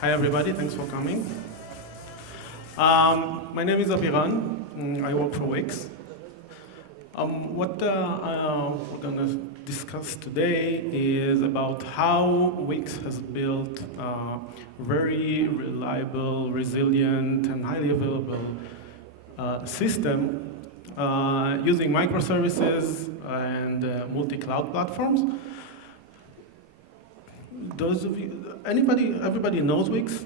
Hi everybody, thanks for coming. My name is Aviran, I work for Wicks. What we're going to discuss today is about how Wicks has built a very reliable, resilient, and highly available system using microservices and multi-cloud platforms. Those of you, everybody knows Wicks?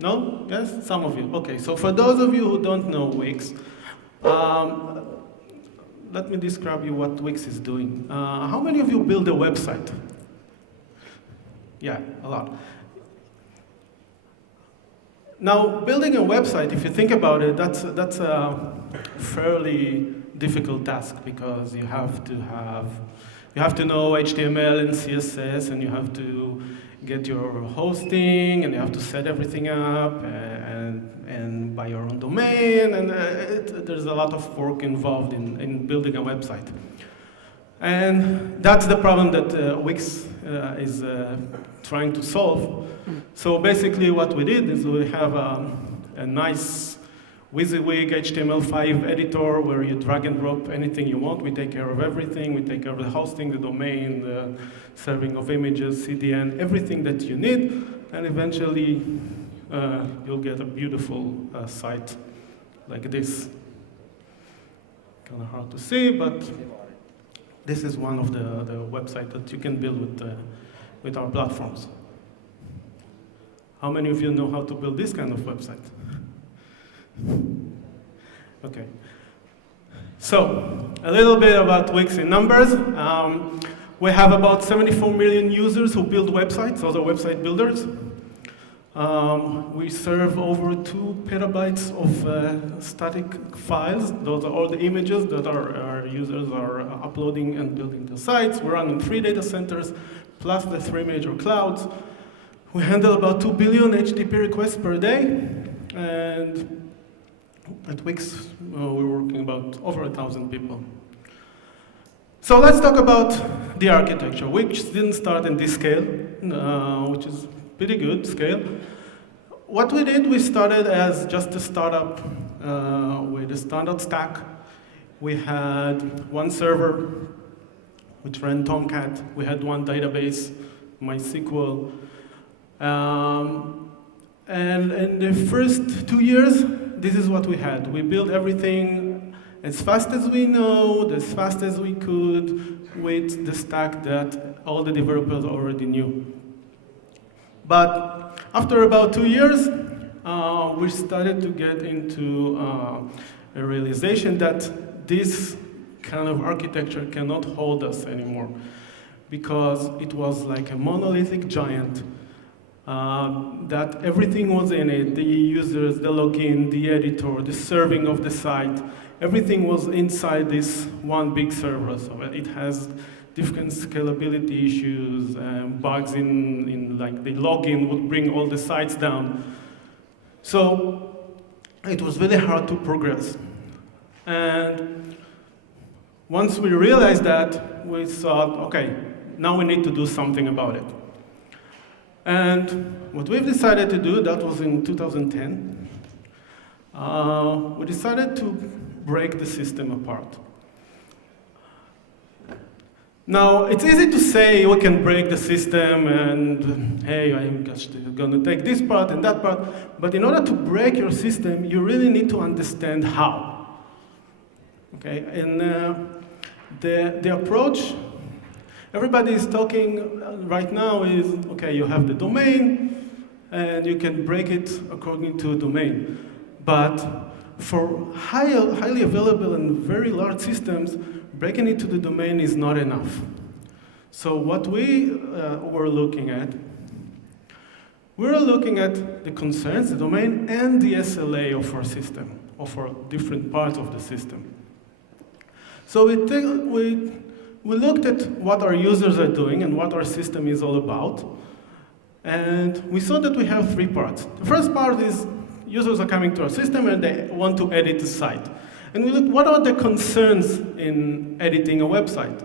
No? Yes? Some of you. Okay, so for those of you who don't know Wicks, let me describe you what Wicks is doing. How many of you build a website? Yeah, a lot. Now, building a website, if you think about it, that's a fairly difficult task because you have to know HTML and CSS, and you have to get your hosting, and you have to set everything up, and buy your own domain, and there's a lot of work involved in building a website. And that's the problem that Wicks is trying to solve. So basically what we did is we have a nice WYSIWYG HTML5 editor where you drag and drop anything you want. We take care of everything. We take care of the hosting, the domain, the serving of images, CDN, everything that you need. And eventually, you'll get a beautiful site like this. Kind of hard to see, but this is one of the websites that you can build with our platforms. How many of you know how to build this kind of website? Okay. So, a little bit about Wicks in numbers. We have about 74 million users who build websites, other website builders. We serve over 2 petabytes of static files. Those are all the images that our users are uploading and building the sites. We run in 3 data centers, plus the 3 major clouds. We handle about 2 billion HTTP requests per day. And at Wicks, we're working about over 1,000 people. So let's talk about the architecture. Wicks didn't start in this scale, which is pretty good scale. What we did, we started as just a startup with a standard stack. We had one server, which ran Tomcat. We had one database, MySQL. And in the first 2 years, this is what we had. We built everything as fast as we know, as fast as we could, with the stack that all the developers already knew. But after about 2 years, we started to get into a realization that this kind of architecture cannot hold us anymore, because it was like a monolithic giant. That everything was in it, the users, the login, the editor, the serving of the site, everything was inside this one big server. So it has different scalability issues, bugs in like the login would bring all the sites down. So it was really hard to progress. And once we realized that, we thought, okay, now we need to do something about it. And what we've decided to do, that was in 2010, we decided to break the system apart. Now, it's easy to say we can break the system and, hey, I'm just going to take this part and that part, but in order to break your system, you really need to understand how. Okay, and the approach, everybody is talking right now is, okay, you have the domain, and you can break it according to a domain. But for highly available and very large systems, breaking it to the domain is not enough. So what we were looking at, the concerns, the domain, and the SLA of our system, of our different parts of the system. So we looked at what our users are doing and what our system is all about, and we saw that we have 3 parts. The first part is users are coming to our system and they want to edit the site. And we looked, what are the concerns in editing a website?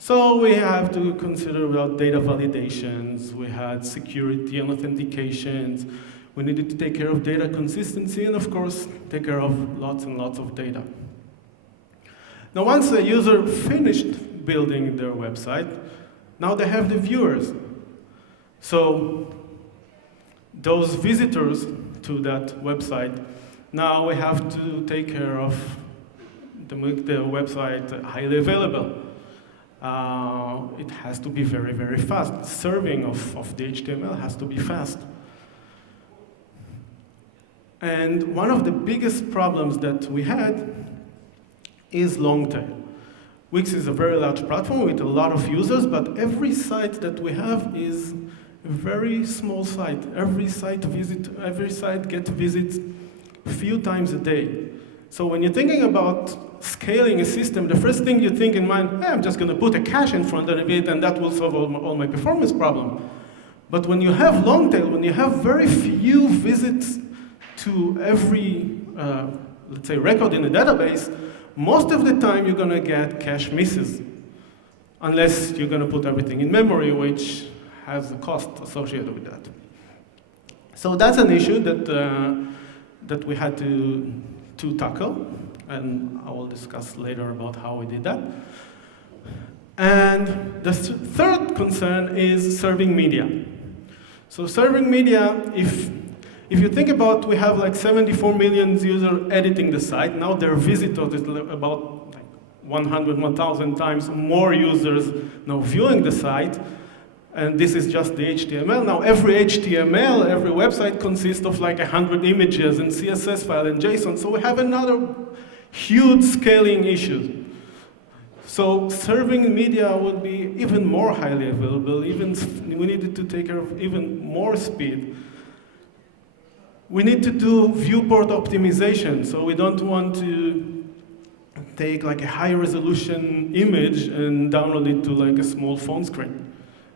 So we have to consider about data validations, we had security and authentications, we needed to take care of data consistency, and of course, take care of lots and lots of data. Now, once a user finished building their website, now they have the viewers. So those visitors to that website, now we have to take care of to make the website highly available. It has to be very, very fast. Serving of the HTML has to be fast. And one of the biggest problems that we had is long tail. Wix is a very large platform with a lot of users, but every site that we have is a very small site. Every site gets visits a few times a day. So when you're thinking about scaling a system, the first thing you think in mind, hey, I'm just going to put a cache in front of it and that will solve all my performance problem. But when you have long tail, when you have very few visits to every, let's say, record in the database, most of the time you're going to get cache misses, unless you're going to put everything in memory, which has a cost associated with that. So that's an issue that we had to tackle, and I will discuss later about how we did that. And the third concern is serving media. So serving media, if you think about, we have like 74 million users editing the site. Now their visitors is about like 100,000 times more users now viewing the site. And this is just the HTML. Now every HTML, every website consists of like 100 images and CSS file and JSON. So we have another huge scaling issue. So serving media would be even more highly available. We needed to take care of even more speed. We need to do viewport optimization. So we don't want to take like a high resolution image and download it to like a small phone screen.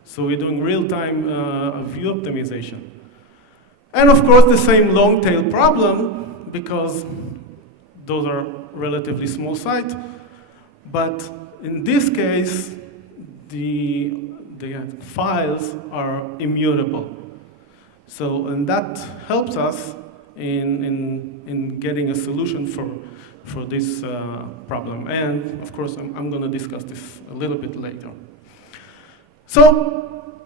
So we're doing real-time view optimization. And of course, the same long tail problem, because those are relatively small sites. But in this case, the files are immutable. So, and that helps us in getting a solution for this problem. And of course, I'm going to discuss this a little bit later. So,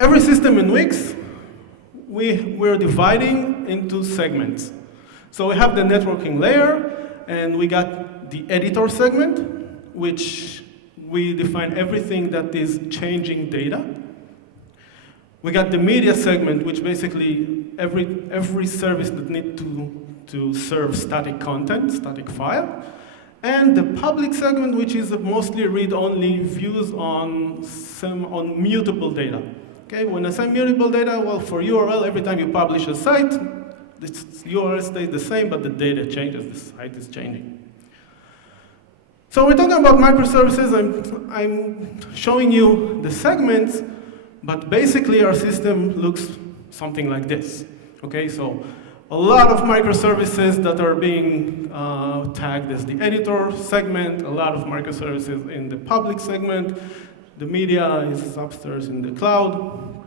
every system in Wix, we're dividing into segments. So we have the networking layer, and we got the editor segment, which we define everything that is changing data. We got the media segment, which basically every service that needs to serve static content, static file. And the public segment, which is mostly read-only views on mutable data. Okay, when I say mutable data, well, for URL, every time you publish a site, the URL stays the same, but the data changes, the site is changing. So we're talking about microservices. I'm showing you the segments, but basically our system looks something like this. Okay, so a lot of microservices that are being tagged as the editor segment, a lot of microservices in the public segment. The media is upstairs in the cloud.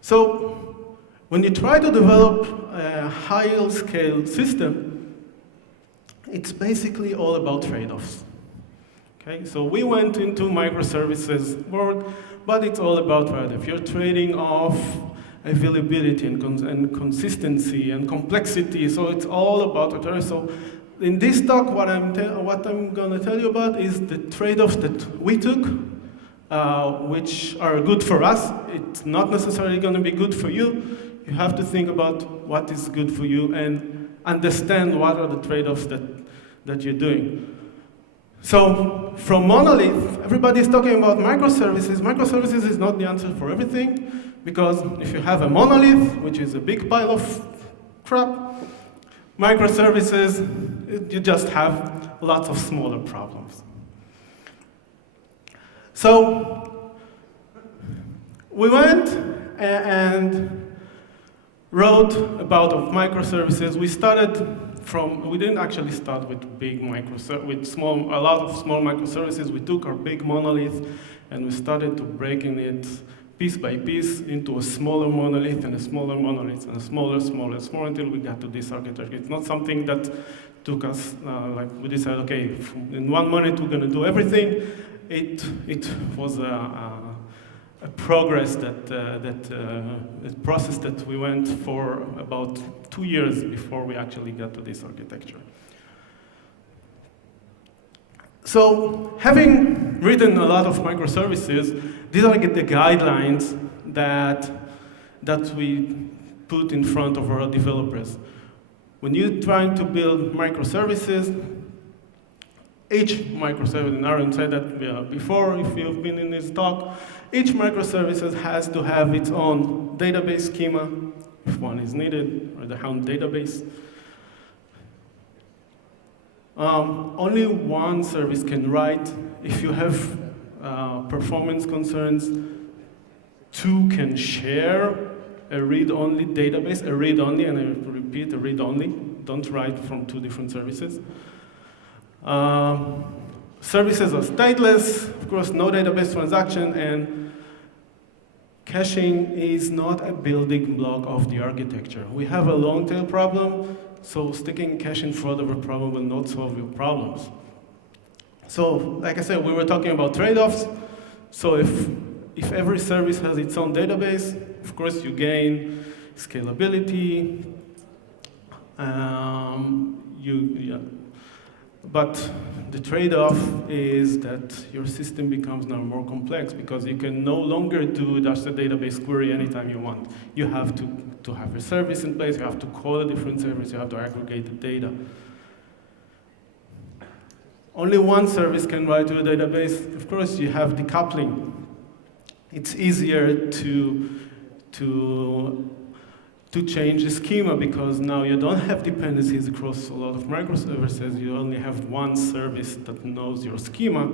So when you try to develop a high-scale system, it's basically all about trade-offs. Okay, so we went into microservices world, but it's all about trade-off. You're trading off availability and consistency and complexity. So it's all about it. So in this talk, what I'm going to tell you about is the trade-offs that we took, which are good for us. It's not necessarily going to be good for you. You have to think about what is good for you and understand what are the trade-offs that you're doing. So from monolith, everybody's talking about microservices. Microservices is not the answer for everything. Because if you have a monolith, which is a big pile of crap, microservices, you just have lots of smaller problems. So we went and wrote about microservices. We started we didn't actually start with a lot of small microservices. We took our big monolith and we started to breaking it piece by piece into a smaller monolith and a smaller monolith and a smaller until we got to this architecture. It's not something that took us, like we decided, okay, in 1 minute we're going to do everything. It was a progress a process that we went for about 2 years before we actually got to this architecture. So, having written a lot of microservices, these are the guidelines that we put in front of our developers. When you're trying to build microservices, each microservice, and Aaron said that before, if you've been in this talk, each microservice has to have its own database schema, if one is needed, or the Hound database. Only one service can write. If you have performance concerns, 2 can share a read-only database, a read-only, and I repeat, a read-only. Don't write from 2 different services. Services are stateless, of course, no database transaction, and caching is not a building block of the architecture. We have a long-tail problem, so sticking cache in front of a problem will not solve your problems. So, like I said, we were talking about trade-offs. So if every service has its own database, of course you gain scalability. But the trade-off is that your system becomes now more complex because you can no longer do just a database query anytime you want. You have to have a service in place, you have to call a different service, you have to aggregate the data. Only one service can write to a database. Of course, you have decoupling. It's easier to change the schema because now you don't have dependencies across a lot of microservices. You only have one service that knows your schema.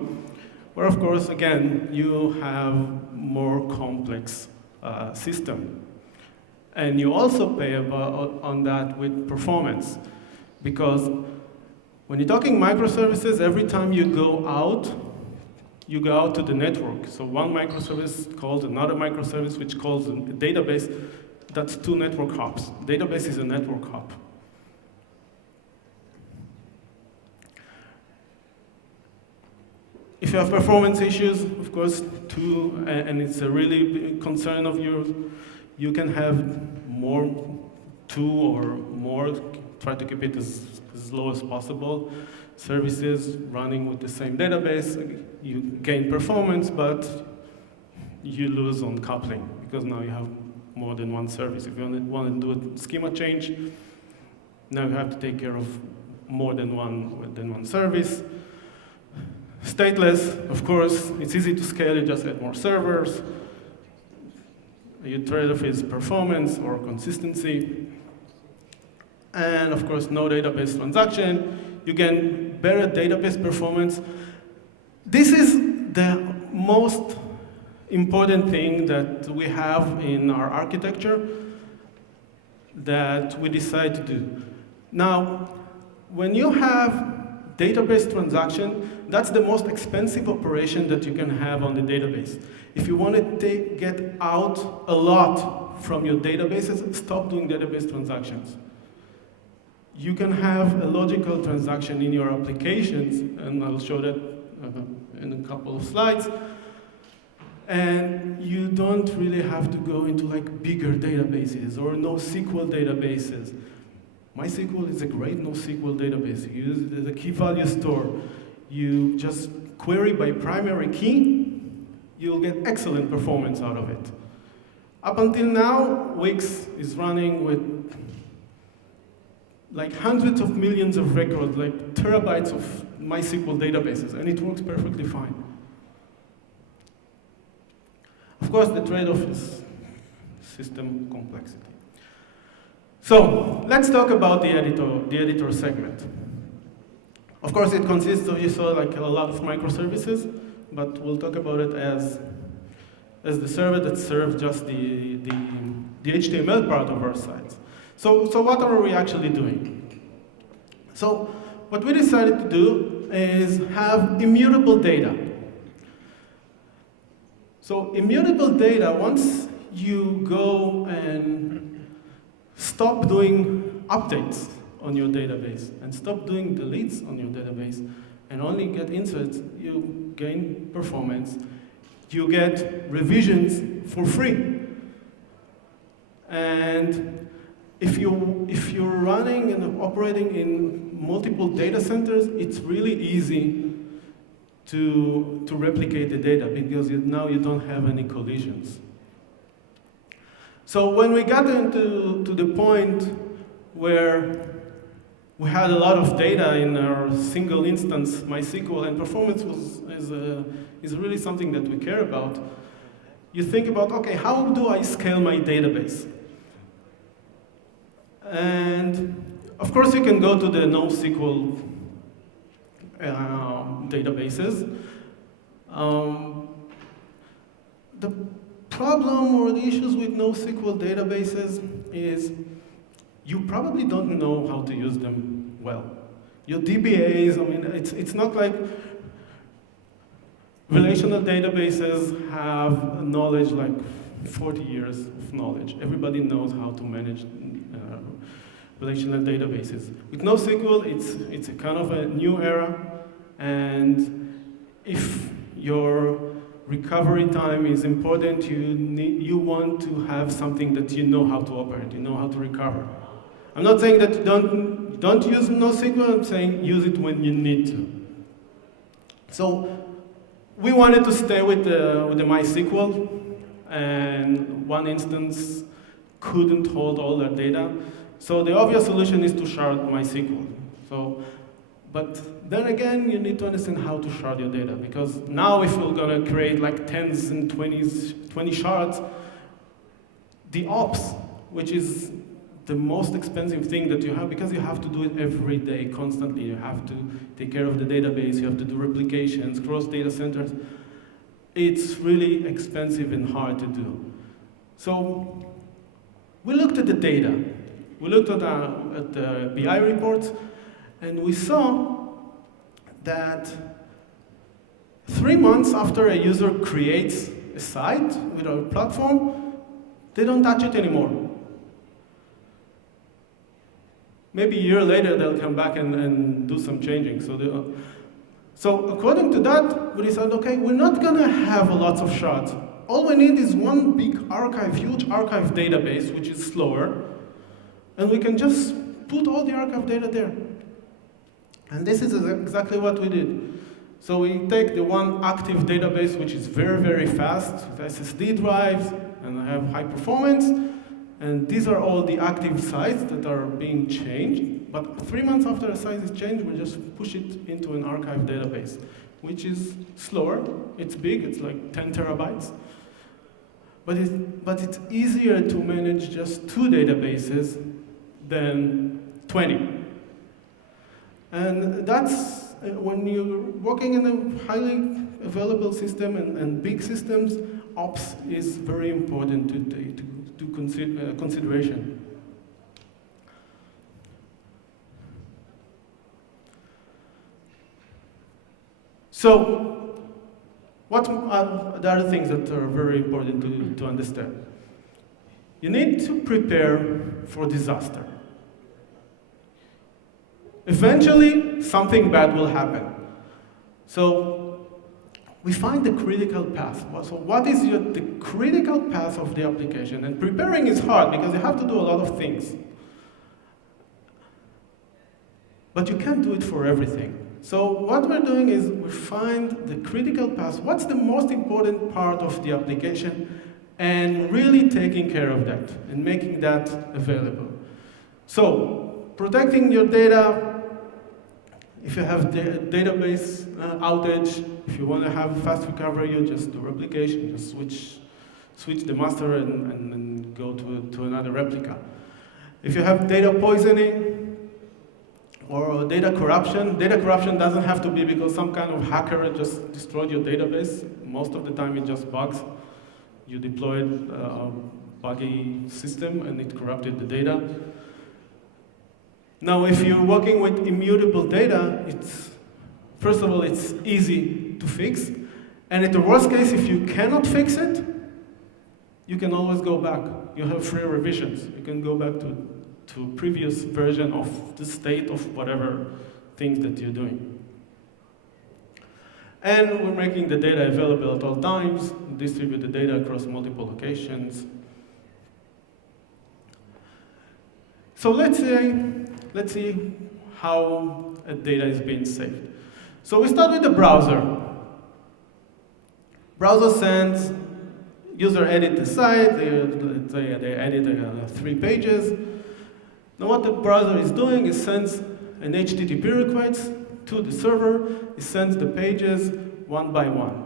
Where, of course, again, you have more complex system. And you also pay on that with performance. Because when you're talking microservices, every time you go out to the network. So one microservice calls another microservice, which calls a database. That's 2 network hops. Database is a network hop. If you have performance issues, of course, and it's a really big concern of yours, you can have 2 or more, try to keep it as low as possible. Services running with the same database, you gain performance, but you lose on coupling, because now you have more than one service. If you want to do a schema change, now you have to take care of more than one service. Stateless, of course, it's easy to scale, you just add more servers. Your trade-off is performance or consistency. And of course, no database transaction. You get better database performance. This is the most important thing that we have in our architecture that we decide to do. Now, when you have database transaction, that's the most expensive operation that you can have on the database. If you want to get out a lot from your databases, stop doing database transactions. You can have a logical transaction in your applications, and I'll show that in a couple of slides. And you don't really have to go into like bigger databases or NoSQL databases. MySQL is a great NoSQL database. You use it as a key value store. You just query by primary key, you'll get excellent performance out of it. Up until now, Wicks is running with like hundreds of millions of records, like terabytes of MySQL databases, and it works perfectly fine. Of course, the trade-off is system complexity. So let's talk about the editor segment. Of course, it consists of, you saw, like a lot of microservices, but we'll talk about it as the server that serves just the HTML part of our sites. So what are we actually doing? So what we decided to do is have immutable data. So immutable data, once you go and stop doing updates on your database and stop doing deletes on your database and only get inserts, you gain performance. You get revisions for free. And if you're running and operating in multiple data centers, it's really easy to replicate the data because now you don't have any collisions. So when we got to the point where we had a lot of data in our single instance MySQL, and performance is really something that we care about, you think about, okay, how do I scale my database? And of course you can go to the NoSQL databases. The problem or the issues with NoSQL databases is you probably don't know how to use them well. Your DBAs, I mean, it's not like relational databases have knowledge like 40 years of knowledge. Everybody knows how to manage relational databases. With NoSQL, it's a kind of a new era, and if your recovery time is important, you want to have something that you know how to operate, you know how to recover. I'm not saying that you don't use NoSQL, I'm saying use it when you need to. So we wanted to stay with the MySQL, and one instance couldn't hold all that data. So the obvious solution is to shard MySQL. But then again, you need to understand how to shard your data, because now if we're going to create like 10s and 20 shards, the ops, which is the most expensive thing that you have, because you have to do it every day, constantly. You have to take care of the database, you have to do replications, cross data centers. It's really expensive and hard to do. So we looked at the data. We looked at the BI reports, and we saw that 3 months after a user creates a site with our platform, they don't touch it anymore. Maybe a year later, they'll come back and do some changing. So according to that, we decided, okay, we're not going to have lots of shards. All we need is one big archive, huge archive database, which is slower, and we can just put all the archive data there. And this is exactly what we did. So we take the one active database, which is very, very fast, with SSD drives, and have high performance. And these are all the active sites that are being changed. But 3 months after a site is changed, we just push it into an archive database, which is slower. It's big, it's like 10 terabytes. But it's easier to manage just 2 databases than 20. And that's when you're working in a highly available system and big systems, ops is very important to consideration. So, what are the other things that are very important to understand? You need to prepare for disaster. Eventually, something bad will happen. So, we find the critical path. So what is the critical path of the application? And preparing is hard because you have to do a lot of things. But you can't do it for everything. So what we're doing is we find the critical path. What's the most important part of the application? And really taking care of that and making that available. So protecting your data. If you have database outage, if you want to have fast recovery, you just do replication, just switch the master and go to another replica. If you have data poisoning or data corruption doesn't have to be because some kind of hacker just destroyed your database. Most of the time it's just bugs. You deployed a buggy system and it corrupted the data. Now, if you're working with immutable data, first of all, it's easy to fix. And in the worst case, if you cannot fix it, you can always go back. You have free revisions. You can go back to previous version of the state of whatever things that you're doing. And we're making the data available at all times, distribute the data across multiple locations. So let's see how data is being saved. So we start with the browser. Browser sends, user edit the site, let's say they edit 3 pages. Now what the browser is doing is sends an HTTP request to the server. It sends the pages one by one.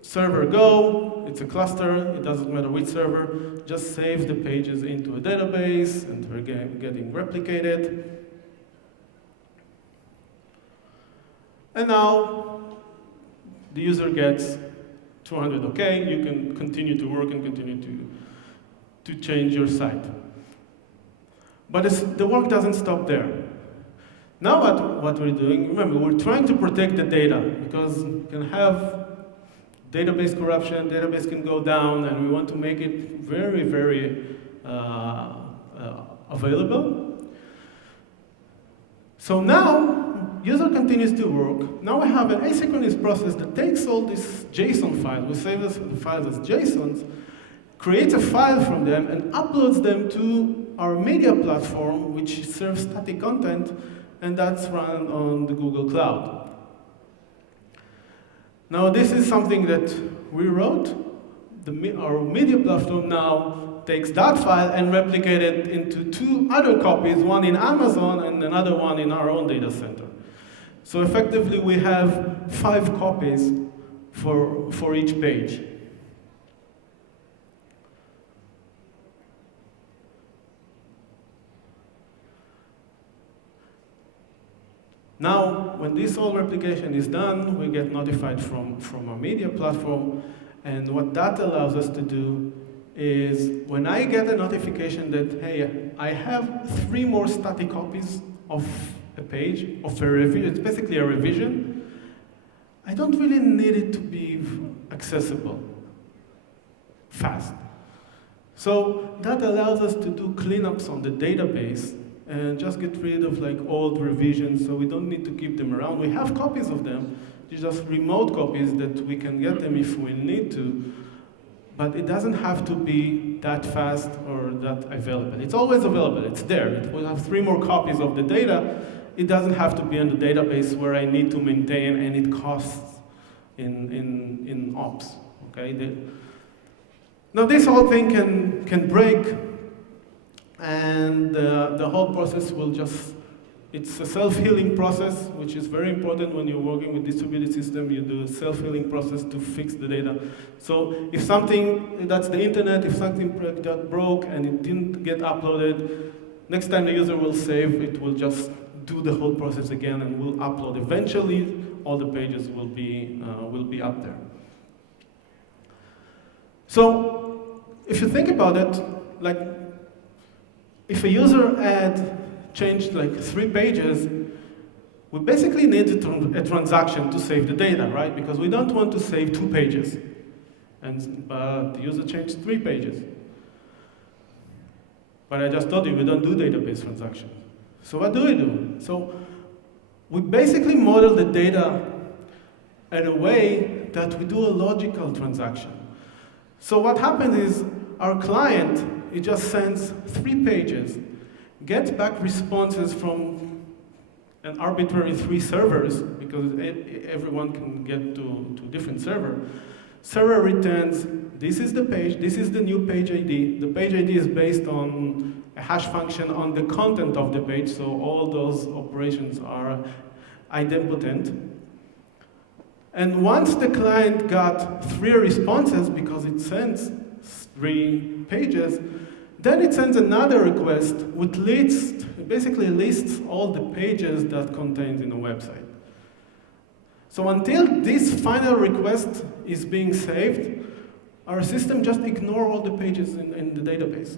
Server go, it's a cluster, it doesn't matter which server, just saves the pages into a database and they're getting replicated. And now the user gets 200 OK, you can continue to work and continue to change your site. But the work doesn't stop there. Now what we're doing, remember, we're trying to protect the data because you can have database corruption, database can go down, and we want to make it very, very available. So now, user continues to work. Now we have an asynchronous process that takes all these JSON files, we save the files as JSONs, creates a file from them, and uploads them to our media platform, which serves static content, and that's run on the Google Cloud. Now, this is something that we wrote. Our media platform now takes that file and replicates it into 2 other copies, one in Amazon and another one in our own data center. So effectively, we have 5 copies for each page. Now, when this whole replication is done, we get notified from our media platform, and what that allows us to do is, when I get a notification that, hey, I have 3 more static copies of a page, of a revision, it's basically a revision, I don't really need it to be accessible fast. So that allows us to do cleanups on the database and just get rid of old revisions, so we don't need to keep them around. We have copies of them, it's just remote copies that we can get them if we need to, but it doesn't have to be that fast or that available. It's always available, it's there. We have 3 more copies of the data. It doesn't have to be in the database where I need to maintain, and it costs in ops, okay? Now this whole thing can break, and the whole process will it's a self-healing process, which is very important when you're working with distributed system. You do a self-healing process to fix the data. So if something, that's the internet, if something got broke and it didn't get uploaded, next time the user will save, it will just do the whole process again and will upload. Eventually, all the pages will be up there. So if you think about it, if a user changed 3 pages, we basically need a transaction to save the data, right? Because we don't want to save 2 pages, but the user changed 3 pages. But I just told you we don't do database transactions. So what do we do? So we basically model the data in a way that we do a logical transaction. So what happens is our client, it just sends 3 pages, gets back responses from an arbitrary 3 servers, because everyone can get to different server. Server returns, this is the page, this is the new page ID. The page ID is based on a hash function on the content of the page, so all those operations are idempotent. And once the client got 3 responses, because it sends 3 pages, then it sends another request which basically lists all the pages that contains in a website. So until this final request is being saved, our system just ignores all the pages in the database.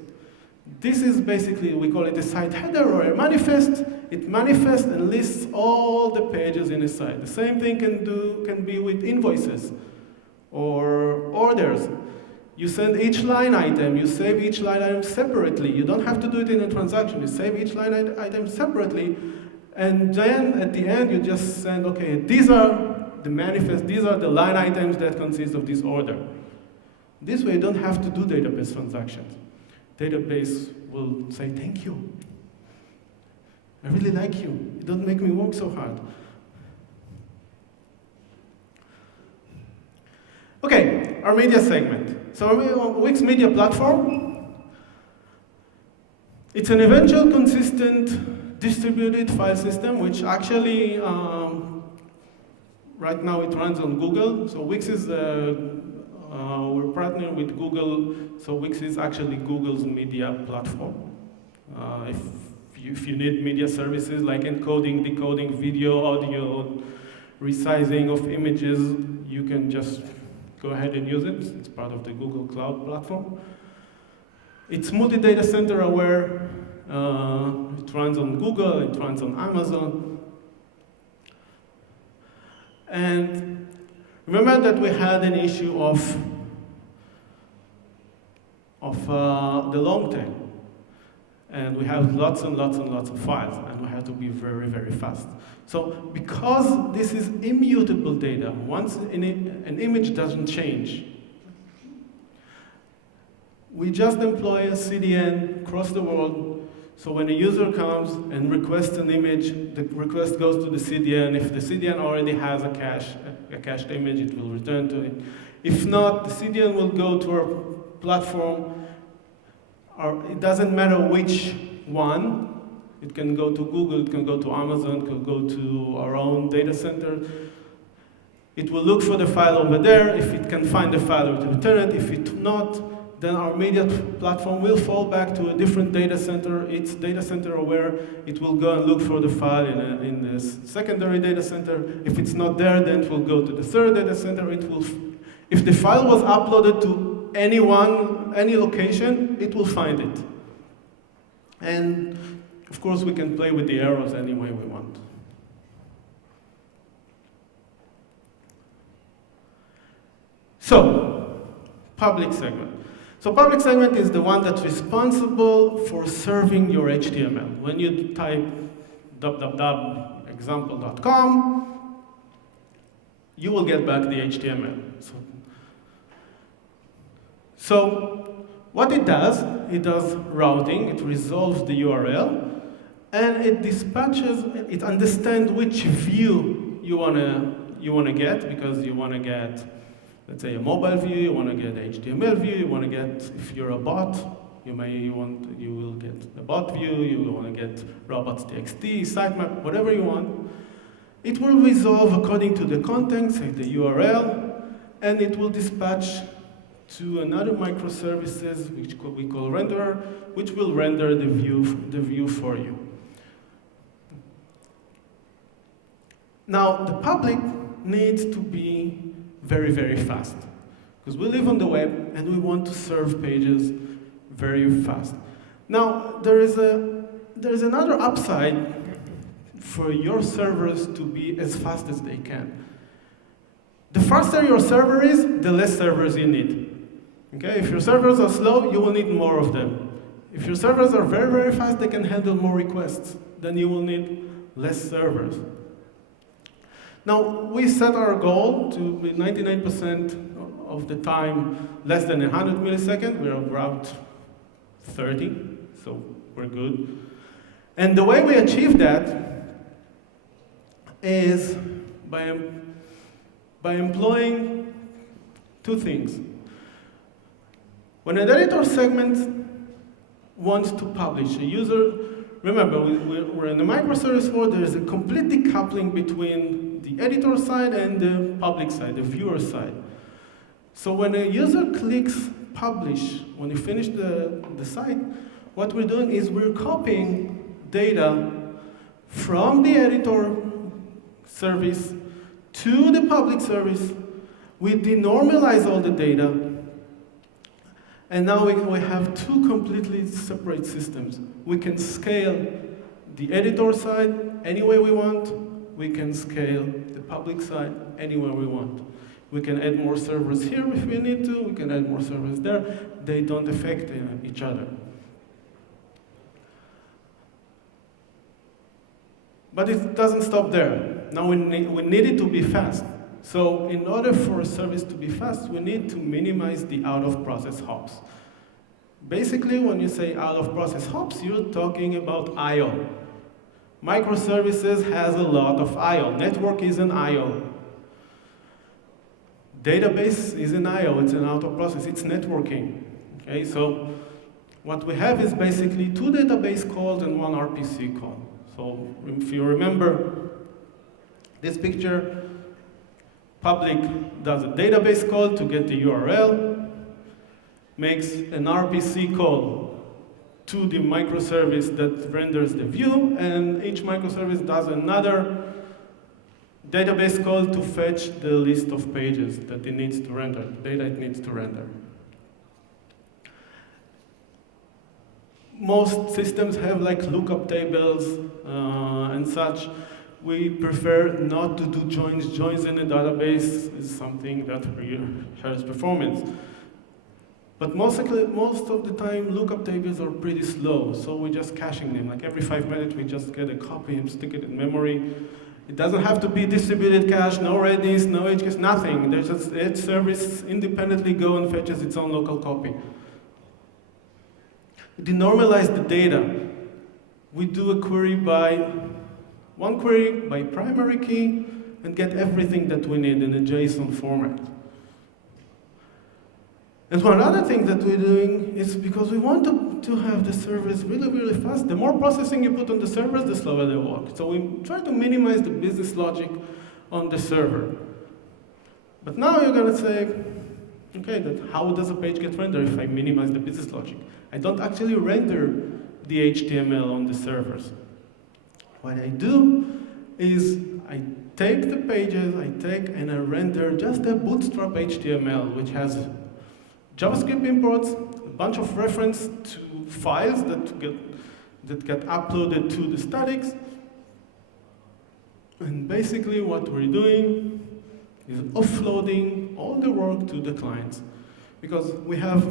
This is basically, we call it a site header or a manifest. It manifests and lists all the pages in a site. The same thing can be with invoices or orders. You send each line item, you save each line item separately. You don't have to do it in a transaction. You save each line item separately, and then at the end you just send, okay, these are the manifest, these are the line items that consist of this order. This way you don't have to do database transactions. Database will say, thank you. I really like you. You don't make me work so hard. Okay, our media segment. So our Wicks media platform, it's an eventual consistent distributed file system, which actually, right now it runs on Google. So Wicks is, we're partnering with Google, so Wicks is actually Google's media platform. If you need media services like encoding, decoding, video, audio, resizing of images, you can just go ahead and use it. It's part of the Google Cloud platform. It's multi-data center aware. It runs on Google, it runs on Amazon. And remember that we had an issue of the long tail. And we have lots and lots and lots of files, and we have to be very, very fast. So because this is immutable data, once an image doesn't change, we just employ a CDN across the world. So when a user comes and requests an image, the request goes to the CDN. If the CDN already has a cached image, it will return to it. If not, the CDN will go to our platform. It doesn't matter which one. It can go to Google, it can go to Amazon, it can go to our own data center. It will look for the file over there. If it can find the file, it will return it. If it not, then our media platform will fall back to a different data center. It's data center aware. It will go and look for the file in the secondary data center. If it's not there, then it will go to the third data center. If the file was uploaded to any location, it will find it. And of course, we can play with the arrows any way we want. So, public segment. So public segment is the one that's responsible for serving your HTML. When you type www.example.com, you will get back the HTML. So what it does routing, it resolves the URL, and it dispatches, it understands which view you wanna get, because you wanna get, let's say, a mobile view, you wanna get HTML view, you wanna get, if you're a bot, you will get the bot view, you will wanna get robots.txt, sitemap, whatever you want. It will resolve according to the content, say the URL, and it will dispatch to another microservices, which we call renderer, which will render the view for you. Now, the public needs to be very, very fast, because we live on the web and we want to serve pages very fast. Now, there is another upside for your servers to be as fast as they can. The faster your server is, the less servers you need. Okay? If your servers are slow, you will need more of them. If your servers are very, very fast, they can handle more requests. Then you will need less servers. Now, we set our goal to be 99% of the time less than 100 milliseconds. We're around 30, so we're good. And the way we achieve that is by employing two things. When an editor segment wants to publish, a user, remember, we're in the microservice world, there is a complete decoupling between the editor side and the public side, the viewer side. So when a user clicks publish, when you finish the site, what we're doing is we're copying data from the editor service to the public service. We denormalize all the data, And now we have two completely separate systems. We can scale the editor side any way we want. We can scale the public side anywhere we want. We can add more servers here if we need to. We can add more servers there. They don't affect each other. But it doesn't stop there. Now we need it to be fast. So in order for a service to be fast, we need to minimize the out-of-process hops. Basically, when you say out-of-process hops, you're talking about I/O. Microservices has a lot of I/O. Network is an I/O. Database is an I/O. It's an out-of-process. It's networking. Okay, so what we have is basically two database calls and one RPC call. So if you remember this picture, public does a database call to get the URL, makes an RPC call to the microservice that renders the view, and each microservice does another database call to fetch the list of pages that it needs to render, the data it needs to render. Most systems have like lookup tables and such. We prefer not to do joins. Joins in a database is something that hurts performance. But most of the time, lookup tables are pretty slow, so we're just caching them. Like every 5 minutes, we just get a copy and stick it in memory. It doesn't have to be distributed cache, no Redis, no HCache, nothing. There's just each service independently go and fetches its own local copy. We denormalize the data. We do a query one query by primary key and get everything that we need in a JSON format. And one other thing that we're doing is because we want to have the servers really, really fast, the more processing you put on the servers, the slower they work. So we try to minimize the business logic on the server. But now you're going to say, okay, how does a page get rendered if I minimize the business logic? I don't actually render the HTML on the servers. What I do is I take the pages, and I render just a bootstrap HTML, which has JavaScript imports, a bunch of reference to files that get uploaded to the statics. And basically what we're doing is offloading all the work to the clients. Because we have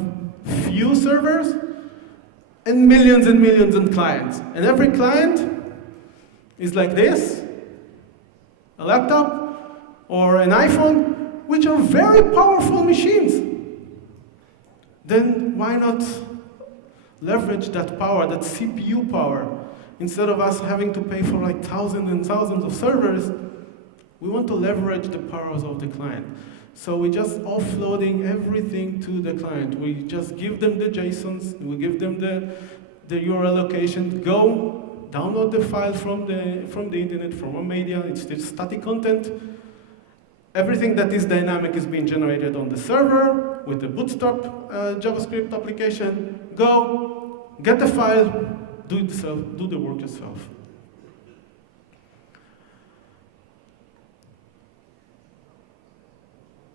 few servers and millions of clients. And every client is like this, a laptop or an iPhone, which are very powerful machines. Then why not leverage that power, that CPU power? Instead of us having to pay for like thousands and thousands of servers, we want to leverage the powers of the client. So we're just offloading everything to the client. We just give them the JSONs, we give them the URL location, go download the file from the internet, from a media, it's still static content. Everything that is dynamic is being generated on the server with the bootstrap JavaScript application. Go, get the file, do the work yourself.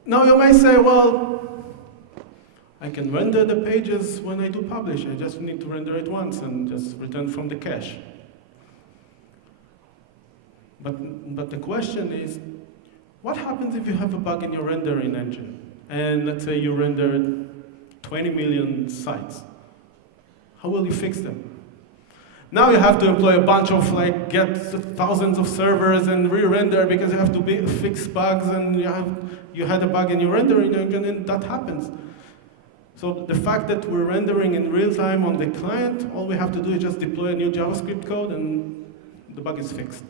Now you may say, well, I can render the pages when I do publish. I just need to render it once and just return from the cache. But the question is, what happens if you have a bug in your rendering engine? And let's say you rendered 20 million sites. How will you fix them? Now you have to employ a bunch of, get thousands of servers and re-render because you have to fix bugs, and you had a bug in your rendering engine, and that happens. So the fact that we're rendering in real time on the client, all we have to do is just deploy a new JavaScript code and the bug is fixed.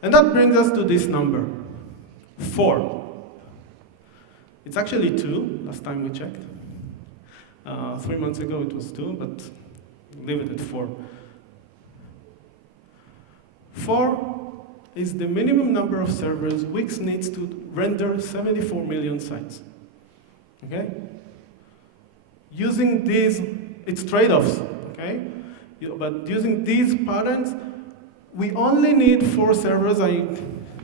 And that brings us to this number, 4. It's actually 2, last time we checked. 3 months ago it was 2, but leave it at 4. 4 is the minimum number of servers Wix needs to render 74 million sites. Okay? Using these, it's trade-offs, okay? But using these patterns, we only need 4 servers. I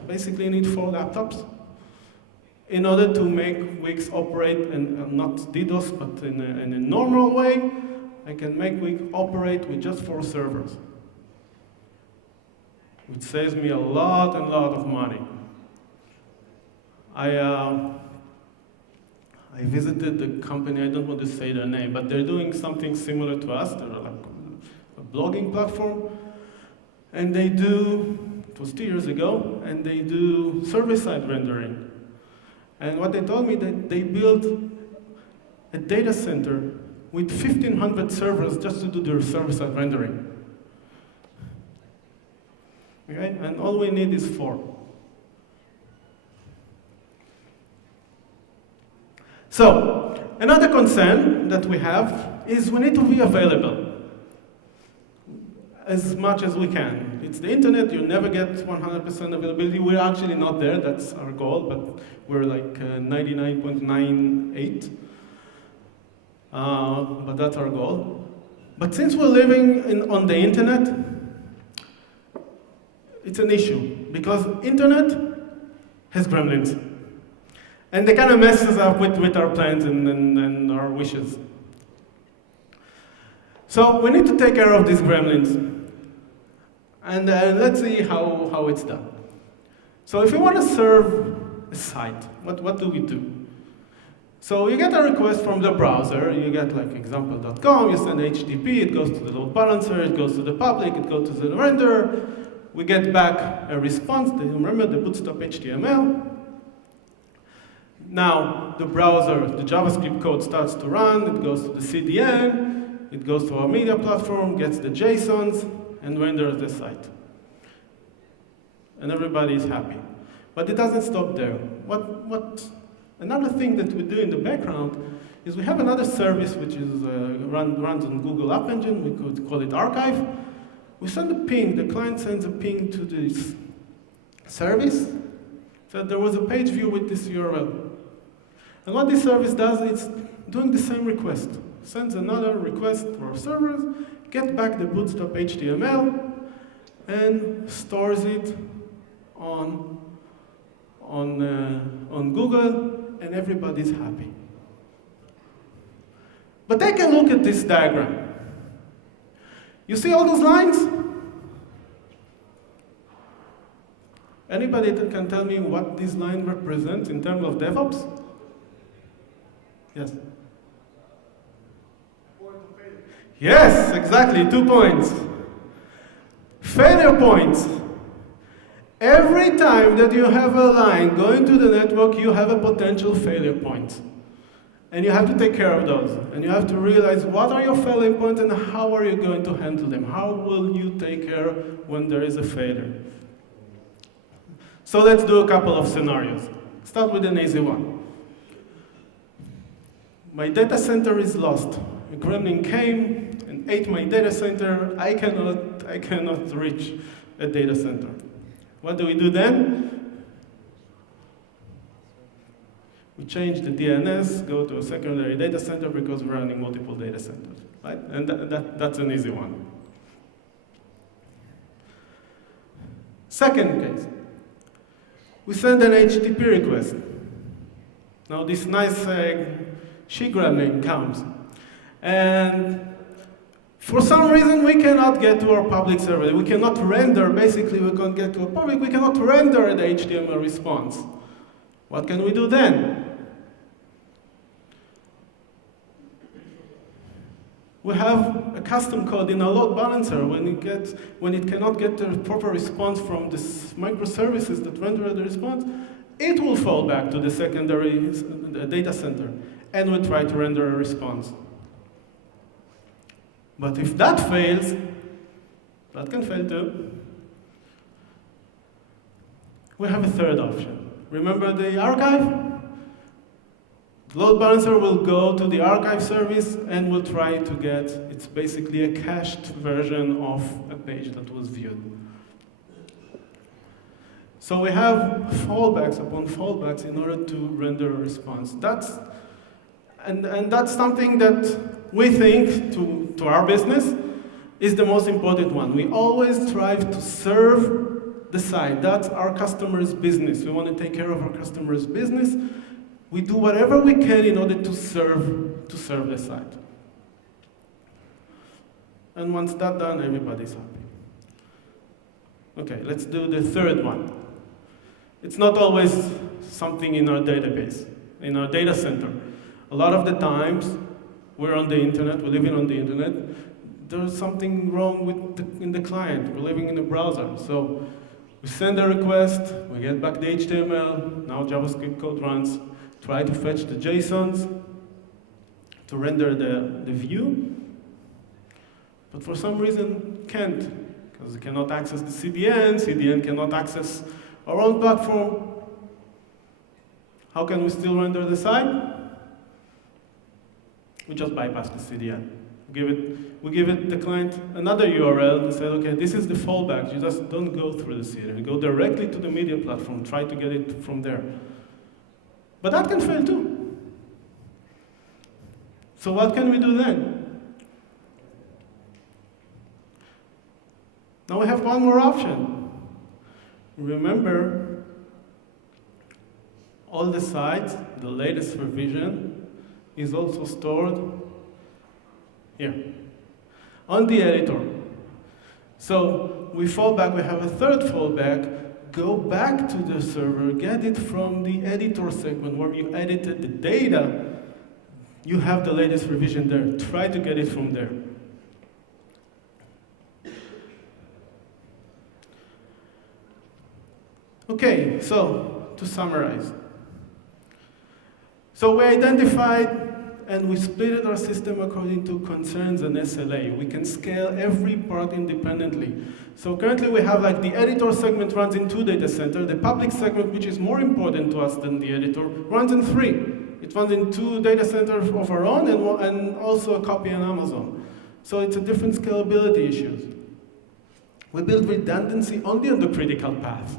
basically need 4 laptops. in order to make Wicks operate, and not DDoS, but in a normal way, I can make Wicks operate with just 4 servers, which saves me a lot of money. I visited the company, I don't want to say their name, but they're doing something similar to us. They're like a blogging platform, and they do, it was 2 years ago, and they do server-side rendering. And what they told me, that they built a data center with 1,500 servers just to do their server-side rendering. Okay? And all we need is 4. So, another concern that we have is we need to be available as much as we can. It's the internet, you never get 100% availability. We're actually not there, that's our goal, but we're like 99.98. But that's our goal. But since we're living on the internet, it's an issue, because internet has gremlins. And they kind of mess us up with our plans and our wishes. So we need to take care of these gremlins. And let's see how it's done. So if you want to serve a site, what do we do? So you get a request from the browser. You get like example.com, you send HTTP, it goes to the load balancer, it goes to the public, it goes to the renderer. We get back a response. Remember the bootstrap HTML. Now, the browser, the JavaScript code starts to run, it goes to the CDN, it goes to our media platform, gets the JSONs, and renders the site. And everybody is happy. But it doesn't stop there. Another thing that we do in the background is we have another service which is runs on Google App Engine. We could call it Archive. We send a ping, the client sends a ping to this service, that there was a page view with this URL. And what this service does, it's doing the same request. Sends another request to our servers, gets back the bootstrap HTML, and stores it on Google, and everybody's happy. But take a look at this diagram. You see all those lines? Anybody that can tell me what this line represents in terms of DevOps? Yes? Yes, exactly, 2 points. Failure points. Every time that you have a line going to the network, you have a potential failure point. And you have to take care of those. And you have to realize what are your failure points and how are you going to handle them? How will you take care when there is a failure? So let's do a couple of scenarios. Start with an easy one. My data center is lost. A gremlin came and ate my data center. I cannot reach a data center. What do we do then? We change the DNS, go to a secondary data center because we're running multiple data centers, right? And that's an easy one. Second case, we send an HTTP request. Now this nice she-gremlin comes, and for some reason we cannot get to our public server. We cannot render, basically we can't get to a public, we cannot render the HTML response. What can we do then? We have a custom code in our load balancer. When it cannot get the proper response from this microservices that render the response, it will fall back to the secondary data center and will try to render a response. But if that fails, that can fail too. We have a third option. Remember the archive? The load balancer will go to the archive service and will try to get, it's basically a cached version of a page that was viewed. So we have fallbacks upon fallbacks in order to render a response. That's something that we think, to our business, is the most important one. We always strive to serve the site. That's our customer's business. We want to take care of our customer's business. We do whatever we can in order to serve the site. And once that's done, everybody's happy. Okay, let's do the third one. It's not always something in our database, in our data center. A lot of the times, we're on the internet, we're living on the internet, there's something wrong in the client. We're living in a browser. So we send a request, we get back the HTML, now JavaScript code runs, try to fetch the JSONs to render the view, but for some reason can't, because it cannot access the CDN cannot access our own platform. How can we still render the site? We just bypass the CDN. We give it the client another URL and say, okay, this is the fallback. You just don't go through the CDN. You go directly to the media platform, try to get it from there. But that can fail too. So what can we do then? Now we have one more option. Remember, all the sites, the latest revision, is also stored here, on the editor. So we fall back, we have a third fallback, go back to the server, get it from the editor segment where you edited the data, you have the latest revision there. Try to get it from there. Okay, so to summarize. So we identified and we split our system according to concerns and SLA. We can scale every part independently. So currently we have like the editor segment runs in 2 data centers. The public segment, which is more important to us than the editor, runs in 3. It runs in 2 data centers of our own and also a copy on Amazon. So it's a different scalability issues. We build redundancy only on the critical path.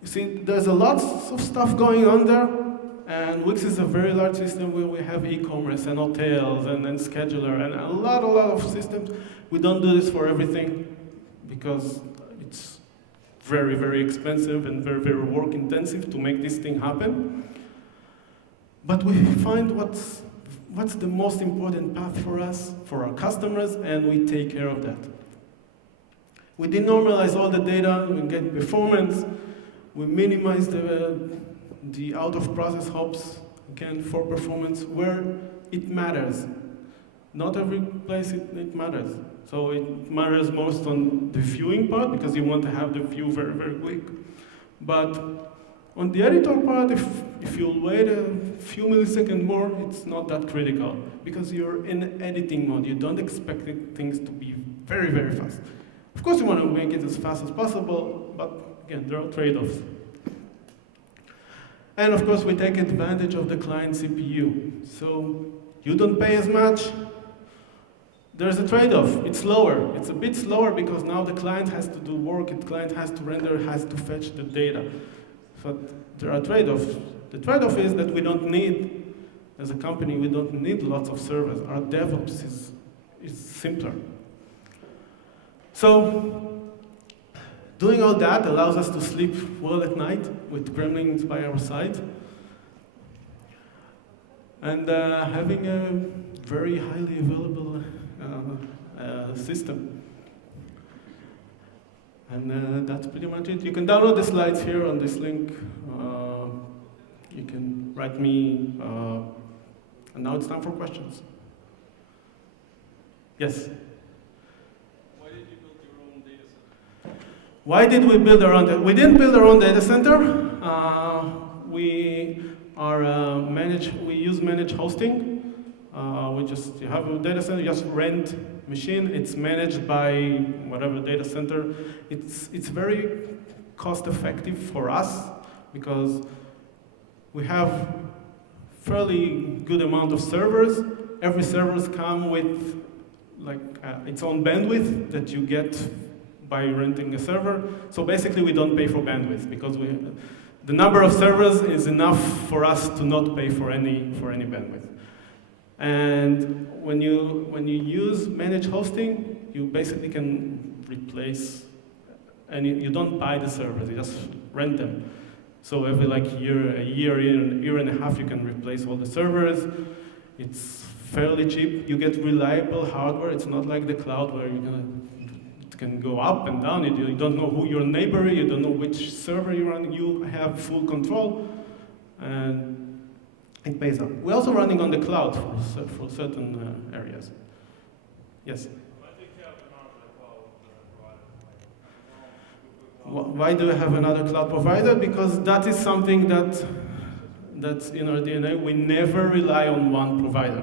You see, there's a lot of stuff going on there. And Wicks is a very large system where we have e-commerce and hotels and scheduler and a lot of systems. We don't do this for everything because it's very, very expensive and very, very work intensive to make this thing happen. But we find what's the most important path for us, for our customers, and we take care of that. We denormalize all the data, we get performance, we minimize the out-of-process hops, again, for performance, where it matters. Not every place it matters. So it matters most on the viewing part, because you want to have the view very, very quick. But on the editor part, if you'll wait a few milliseconds more, it's not that critical, because you're in editing mode. You don't expect things to be very, very fast. Of course, you want to make it as fast as possible, but again, there are trade-offs. And of course, we take advantage of the client CPU. So you don't pay as much. There's a trade-off. It's slower. It's a bit slower because now the client has to do work, the client has to render, has to fetch the data. So there are trade-offs. The trade-off is that we don't need, as a company, we don't need lots of servers. Our DevOps is simpler. So doing all that allows us to sleep well at night with gremlins by our side. And having a very highly available system. And that's pretty much it. You can download the slides here on this link. You can write me. And now it's time for questions. Yes? Why did we build our own data center? We didn't build our own data center. We use managed hosting. You have a data center, you just rent machine. It's managed by whatever data center. It's very cost effective for us because we have fairly good amount of servers. Every servers come with its own bandwidth that you get by renting a server. So basically we don't pay for bandwidth because the number of servers is enough for us to not pay for any bandwidth. And when you use managed hosting, you basically can replace and you don't buy the servers, you just rent them. So every like year and a half, you can replace all the servers. It's fairly cheap. You get reliable hardware. It's not like the cloud where it can go up and down. You don't know who your neighbor is. You don't know which server you're running. You have full control, and it pays off. We're also running on the cloud for certain areas. Yes? Why do we have another cloud provider? Because that is something that's in our DNA. We never rely on one provider.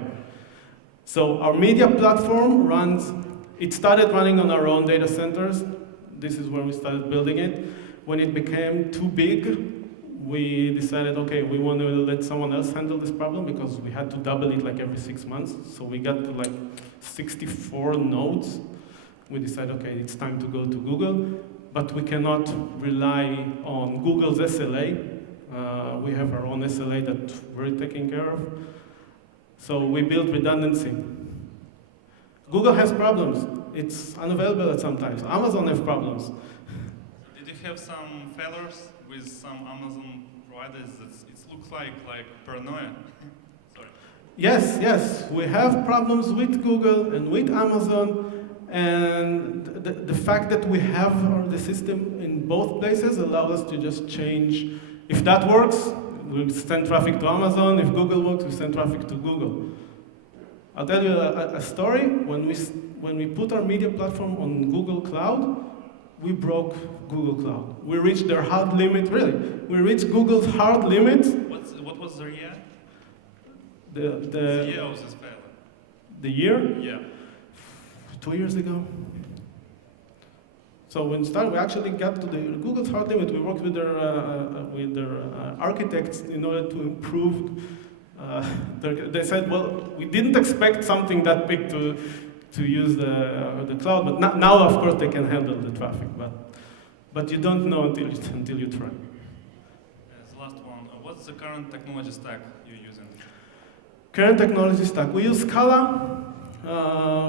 So our media platform it started running on our own data centers. This is where we started building it. When it became too big, we decided, okay, we want to let someone else handle this problem because we had to double it like every 6 months. So we got to like 64 nodes. We decided, okay, it's time to go to Google. But we cannot rely on Google's SLA. We have our own SLA that we're taking care of. So we build redundancy. Google has problems. It's unavailable at sometimes. Amazon has problems. Did you have some failures with some Amazon providers that it looks like paranoia? Sorry. Yes. We have problems with Google and with Amazon. And the fact that we have the system in both places allows us to just change. If that works, we'll send traffic to Amazon. If Google works, we send traffic to Google. I'll tell you a story. When we put our media platform on Google Cloud, we broke Google Cloud. We reached their hard limit, really. We reached Google's hard limit. What was the year? The year of this failure. The year? Yeah. 2 years ago. So when we actually got to the Google's hard limit. We worked with their architects in order to improve. They said, well, we didn't expect something that big to use the cloud, but now of course they can handle the traffic. But you don't know until you try. The last one. What's the current technology stack you're using? Current technology stack. We use Scala.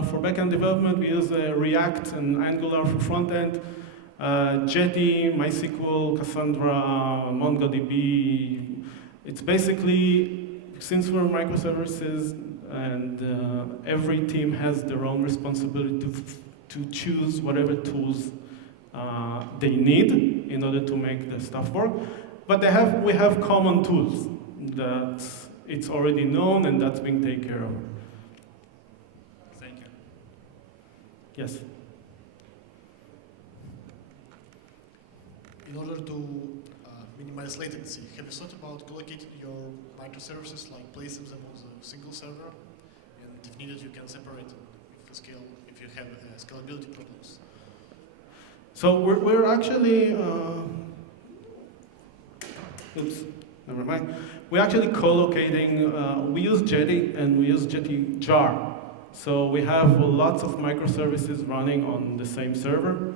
For backend development, we use React and Angular for frontend, Jetty, MySQL, Cassandra, MongoDB. It's basically, since we're microservices and every team has their own responsibility to choose whatever tools they need in order to make the stuff work. But we have common tools that it's already known and that's being taken care of. Yes. In order to minimize latency, have you thought about collocating your microservices, like placing them on the single server, and if needed, you can separate them if you have scalability problems? So we're actually, oops, never mind. We're actually co-locating. We use Jetty and we use Jetty jar. So we have lots of microservices running on the same server.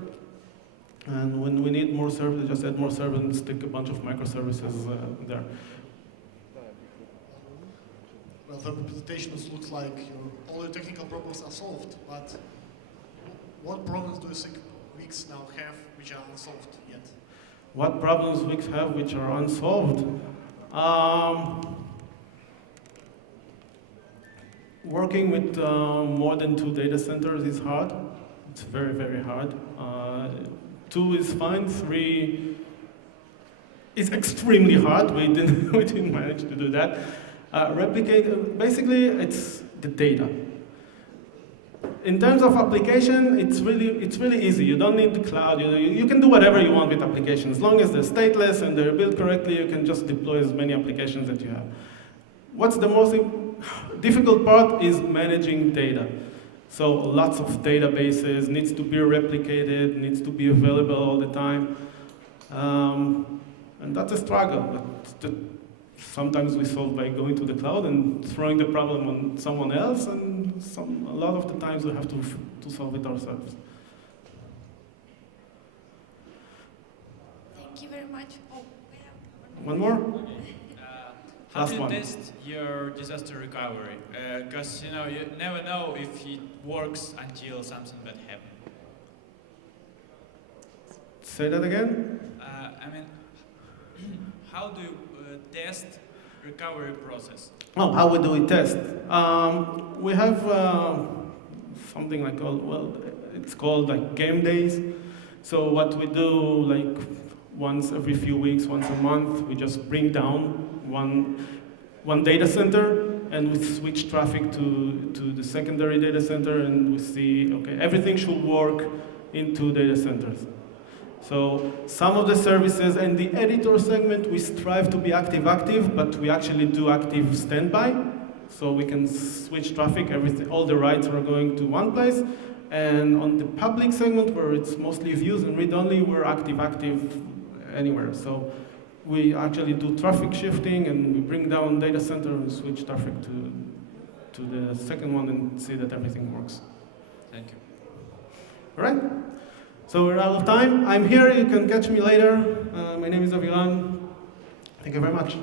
And when we need more servers, just add more servers and stick a bunch of microservices there. Well, from the presentation, it looks like all your technical problems are solved, but what problems do you think Wicks now have which are unsolved yet? What problems Wicks have which are unsolved? Working with more than 2 data centers is hard. It's very, very hard. 2 is fine. 3 is extremely hard. We didn't manage to do that. Replicate, basically, it's the data. In terms of application, it's really easy. You don't need the cloud. You can do whatever you want with applications. As long as they're stateless and they're built correctly, you can just deploy as many applications that you have. What's the most difficult part is managing data. So lots of databases, needs to be replicated, needs to be available all the time. And that's a struggle. But sometimes we solve by going to the cloud and throwing the problem on someone else, and a lot of the times we have to solve it ourselves. Thank you very much. Oh, we have one more? How do you test your disaster recovery? Because you never know if it works until something bad happens. Say that again? I mean, how do you test recovery process? Oh, how do we test? We have something like, well, it's called like game days. So what we do, like once every few weeks, once a month, we just bring down one data center and we switch traffic to the secondary data center and we see, okay, everything should work in 2 data centers. So some of the services and the editor segment, we strive to be active, but we actually do active standby. So we can switch traffic, all the writes are going to one place. And on the public segment, where it's mostly views and read-only, we're active anywhere. So we actually do traffic shifting and we bring down data center and switch traffic to the second one and see that everything works. Thank you. All right? So we're out of time. I'm here, you can catch me later. My name is Aviran. Thank you very much.